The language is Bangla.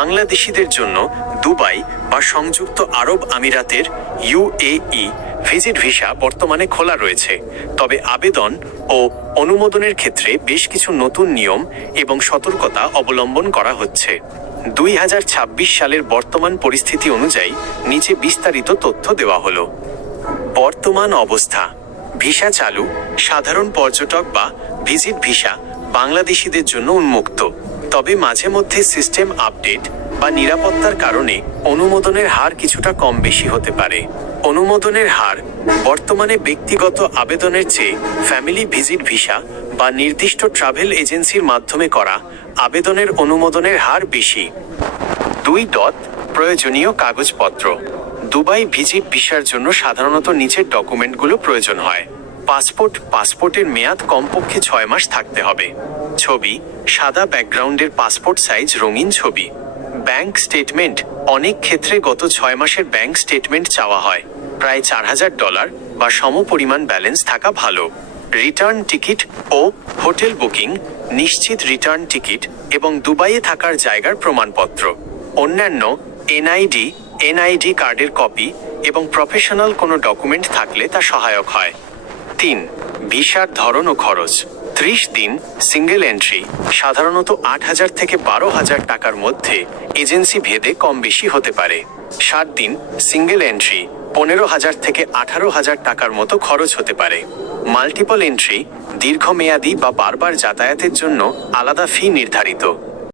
বাংলাদেশিদের জন্য দুবাই বা সংযুক্ত আরব আমিরাতের ইউএই ভিজিট ভিসা বর্তমানে খোলা রয়েছে, তবে আবেদন ও অনুমোদনের ক্ষেত্রে বেশ কিছু নতুন নিয়ম এবং সতর্কতা অবলম্বন করা হচ্ছে। 2026 সালের বর্তমান পরিস্থিতি অনুযায়ী নিচে বিস্তারিত তথ্য দেওয়া হলো। বর্তমান অবস্থা: ভিসা চালু, সাধারণ পর্যটক বা ভিজিট ভিসা বাংলাদেশিদের জন্য উন্মুক্ত, তবে মাঝে মধ্যে সিস্টেম আপডেট বা নিরাপত্তার কারণে অনুমোদনের হার কিছুটা কম বেশি হতে পারে। অনুমোদনের হার: বর্তমানে ব্যক্তিগত আবেদনের চেয়ে ফ্যামিলি ভিজিট ভিসা বা নির্দিষ্ট ট্রাভেল এজেন্সির মাধ্যমে করা আবেদনের অনুমোদনের হার বেশি। 2. প্রয়োজনীয় কাগজপত্র: দুবাই ভিজিট ভিসার জন্য সাধারণত নিচের ডকুমেন্টগুলো প্রয়োজন হয়। পাসপোর্টের মেয়াদ কমপক্ষে 6 মাস থাকতে হবে। ছবি: সাদা ব্যাকগ্রাউন্ডের পাসপোর্ট সাইজ রঙিন ছবি। ব্যাংক স্টেটমেন্ট: অনেক ক্ষেত্রে গত 6 মাসের ব্যাংক স্টেটমেন্ট চাওয়া হয়। প্রায় $4000 বা সমপরিমাণ ব্যালেন্স থাকা ভালো। রিটার্ন টিকিট ও হোটেল বুকিং: নিশ্চিত রিটার্ন টিকিট এবং দুবাইয়ে থাকার জায়গার প্রমাণপত্র। অন্যান্য এনআইডি কার্ডের কপি এবং প্রফেশনাল কোনো ডকুমেন্ট থাকলে তা সহায়ক হয়। 3. ভিসার ধরন ও খরচ: 30 দিন সিঙ্গেল এন্ট্রি, সাধারণত 8,000 থেকে 12,000 টাকার মধ্যে, এজেন্সি ভেদে কম বেশি হতে পারে। 7 দিন সিঙ্গেল এন্ট্রি, 15,000 থেকে 18,000 টাকার মতো খরচ হতে পারে। মাল্টিপল এন্ট্রি, দীর্ঘমেয়াদী বা বারবার যাতায়াতের জন্য আলাদা ফি নির্ধারিত।